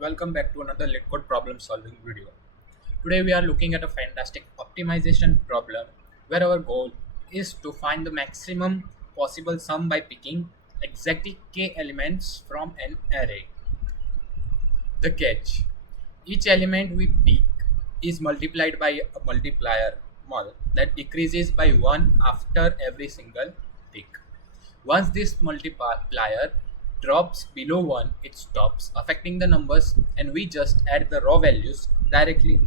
Welcome back to another LeetCode problem solving video. Today we are looking at a fantastic optimization problem where our goal is to find the maximum possible sum by picking exactly k elements from an array. The catch: each element we pick is multiplied by a multiplier mul that decreases by 1 after every single pick. Once this multiplier drops below 1, it stops affecting the numbers and we just add the raw values directly.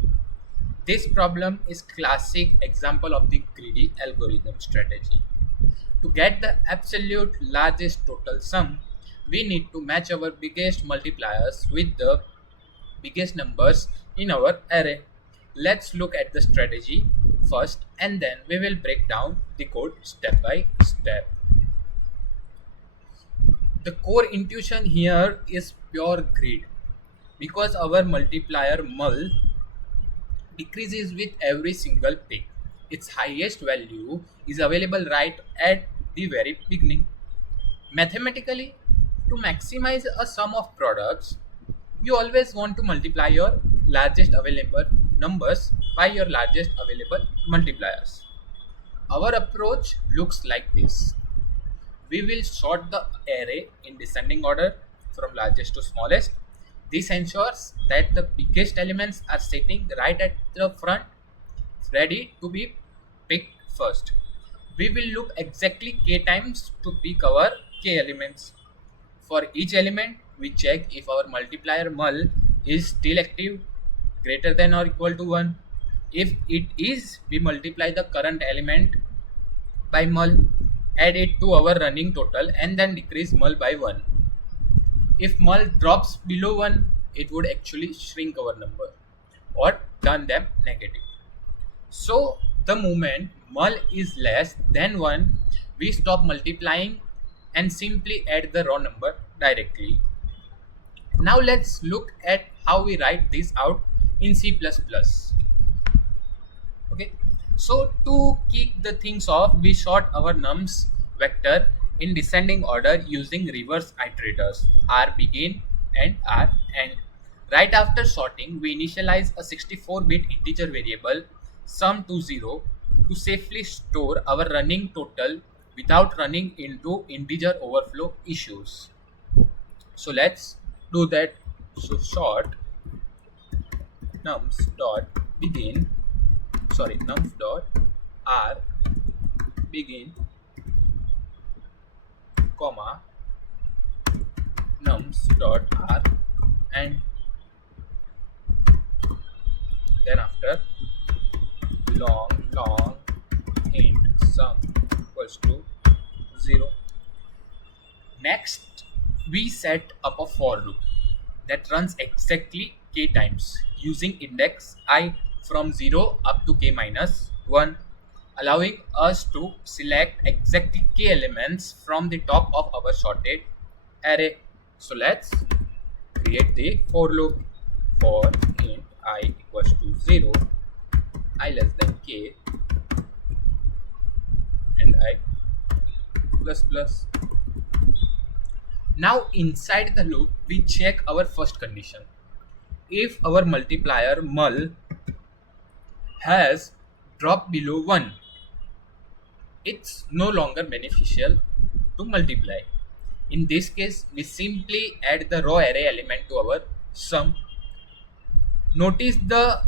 This problem is classic example of the greedy algorithm strategy. To get the absolute largest total sum, we need to match our biggest multipliers with the biggest numbers in our array. Let's look at the strategy first and then we will break down the code step by step. The core intuition here is pure greed because our multiplier mul decreases with every single pick. Its highest value is available right at the very beginning. Mathematically, to maximize a sum of products, you always want to multiply your largest available numbers by your largest available multipliers. Our approach looks like this. We will sort the array in descending order from largest to smallest. This ensures that the biggest elements are sitting right at the front, ready to be picked first. We will look exactly k times to pick our k elements. For each element, we check if our multiplier mul is still active, greater than or equal to 1. If it is, we multiply the current element by mul, add it to our running total and then decrease mul by 1. If mul drops below 1, it would actually shrink our number or turn them negative. So the moment mul is less than 1, we stop multiplying and simply add the raw number directly. Now let's look at how we write this out in C++. Okay, so to kick the things off, we sort our nums vector in descending order using reverse iterators r_begin and r_end. Right after sorting, we initialize a 64-bit integer variable sum to 0 to safely store our running total without running into integer overflow issues. So let's do that. So sort nums.begin nums.r begin comma nums.r and then after long int sum equals to 0. Next, we set up a for loop that runs exactly k times using index I from 0 up to k minus 1, allowing us to select exactly k elements from the top of our sorted array. So let's create the for loop. For int I equals to 0, I less than k and I plus plus. Now inside the loop, we check our first condition. If our multiplier mul has dropped below 1, it's no longer beneficial to multiply. In this case, we simply add the raw array element to our sum. Notice the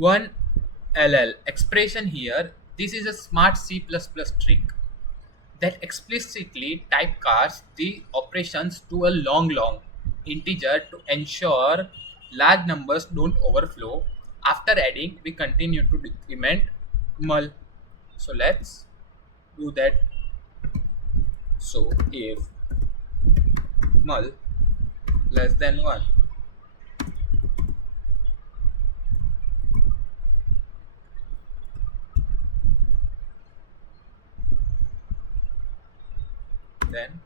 1ll expression here. This is a smart C++ trick that explicitly typecasts the operations to a long integer to ensure large numbers don't overflow. After adding, we continue to decrement mul. So let's do that. So if mul less than 1, then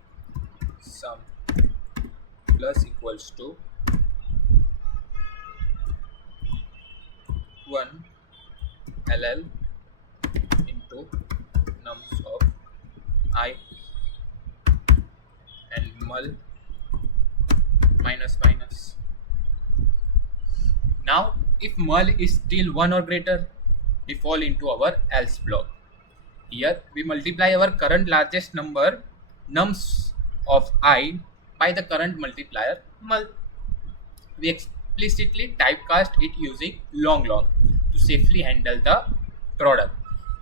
sum plus equals to 1 ll into nums of I and mul minus minus. Now if mul is still 1 or greater, we fall into our else block. Here we multiply our current largest number nums of I by the current multiplier mul. We explicitly typecast it using long to safely handle the product.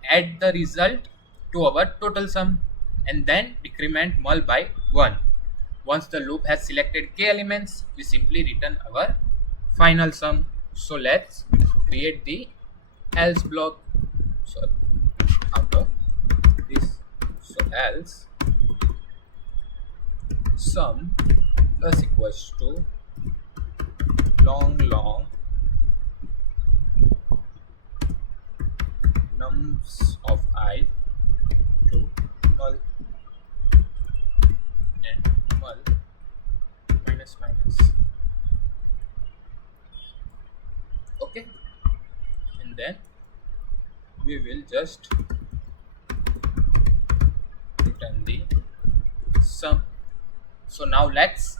Add the result to our total sum and then decrement mul by 1. Once the loop has selected k elements, we simply return our final sum. So let's create the else block. So out of this, so else sum plus equals to long nums of I to mul and mul minus. Okay, and then we will just return the sum. So now let's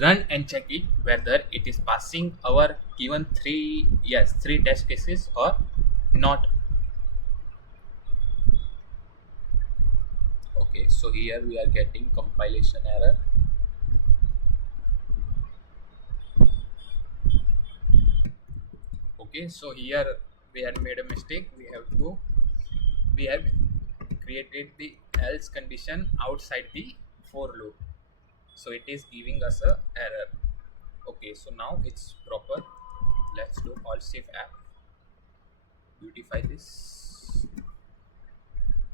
run and check it whether it is passing our given three test cases or not. Okay, so here we are getting compilation error. Okay, so here we had made a mistake. We have created the else condition outside the for loop, so it is giving us a error. Okay, so now it's proper. Let's do alt save app, beautify this.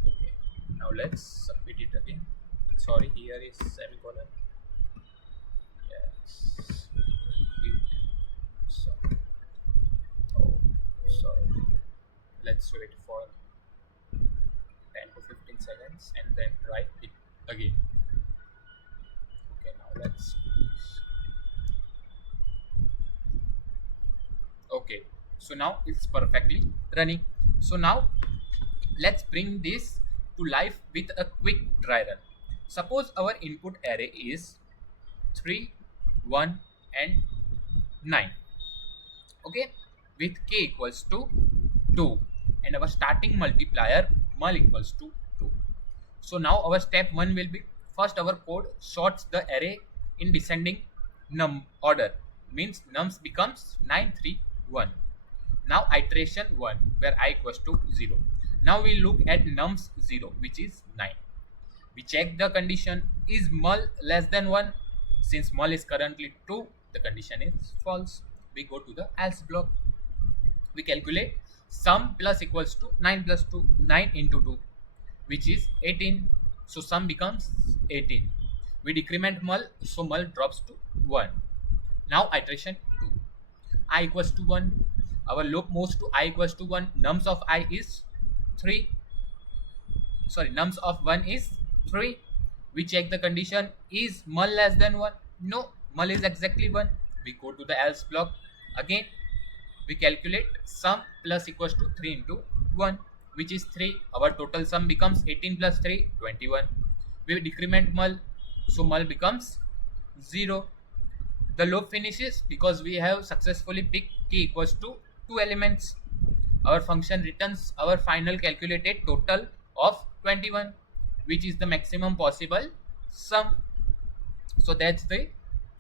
Okay, now let's submit it again. Sorry, here is semicolon. Yes. So, oh, sorry. Let's wait for 10 to 15 seconds and then try it again. Okay, now let's do this. Okay, so now it's perfectly running. So now let's bring this to life with a quick dry run. Suppose our input array is 3, 1 and 9. Okay, with k equals to 2 and our starting multiplier mul equals to 2. So now our step 1 will be, first our code sorts the array in descending order, means nums becomes 9, 3, 1. Now iteration 1 where I equals to 0. Now we look at nums 0 which is 9. We check the condition, is mul less than 1? Since mul is currently 2, the condition is false. We go to the else block. We calculate sum plus equals to 9 plus 2, 9 into 2 which is 18. So sum becomes 18. We decrement mul, so mul drops to 1. Now iteration 2, I equals to 1. Our loop moves to I equals to 1. Nums of I is 3. Sorry, nums of 1 is 3. We check the condition, is mul less than 1? No, mul is exactly 1. We go to the else block. Again, we calculate sum plus equals to 3 into 1 which is 3. Our total sum becomes 18 plus 3, 21. We decrement mul, so mul becomes 0. The loop finishes because we have successfully picked k equals to 2 elements. Our function returns our final calculated total of 21 which is the maximum possible sum. So that's the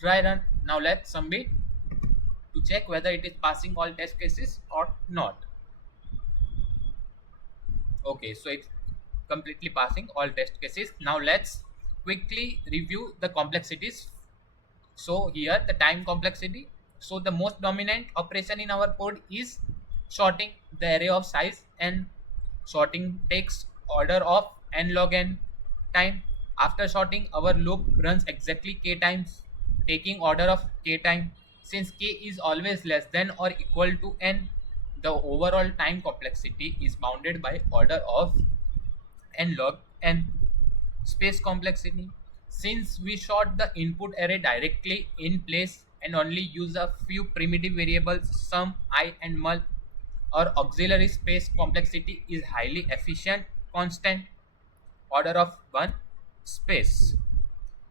dry run. Now let's submit to check whether it is passing all test cases or not. Okay, so it's completely passing all test cases. Now let's quickly review the complexities. So here the time complexity. So the most dominant operation in our code is sorting the array of size n. Sorting takes order of n log n time. After sorting, our loop runs exactly k times, taking order of k time. Since k is always less than or equal to n, the overall time complexity is bounded by order of n log n. Space complexity. Since we sort the input array directly in place and only use a few primitive variables sum, I and mul, our auxiliary space complexity is highly efficient, constant, order of 1 space.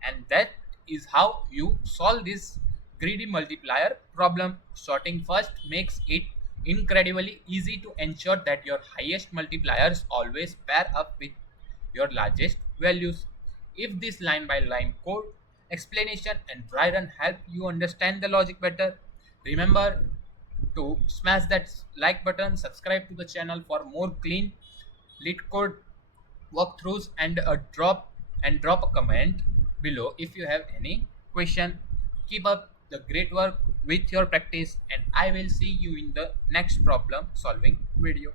And that is how you solve this greedy multiplier problem. Sorting first makes it incredibly easy to ensure that your highest multipliers always pair up with your largest values. If this line by line code explanation and dry run help you understand the logic better, remember to smash that like button, subscribe to the channel for more clean LeetCode walkthroughs, and drop a comment below if you have any question. Keep up the great work with your practice, and I will see you in the next problem solving video.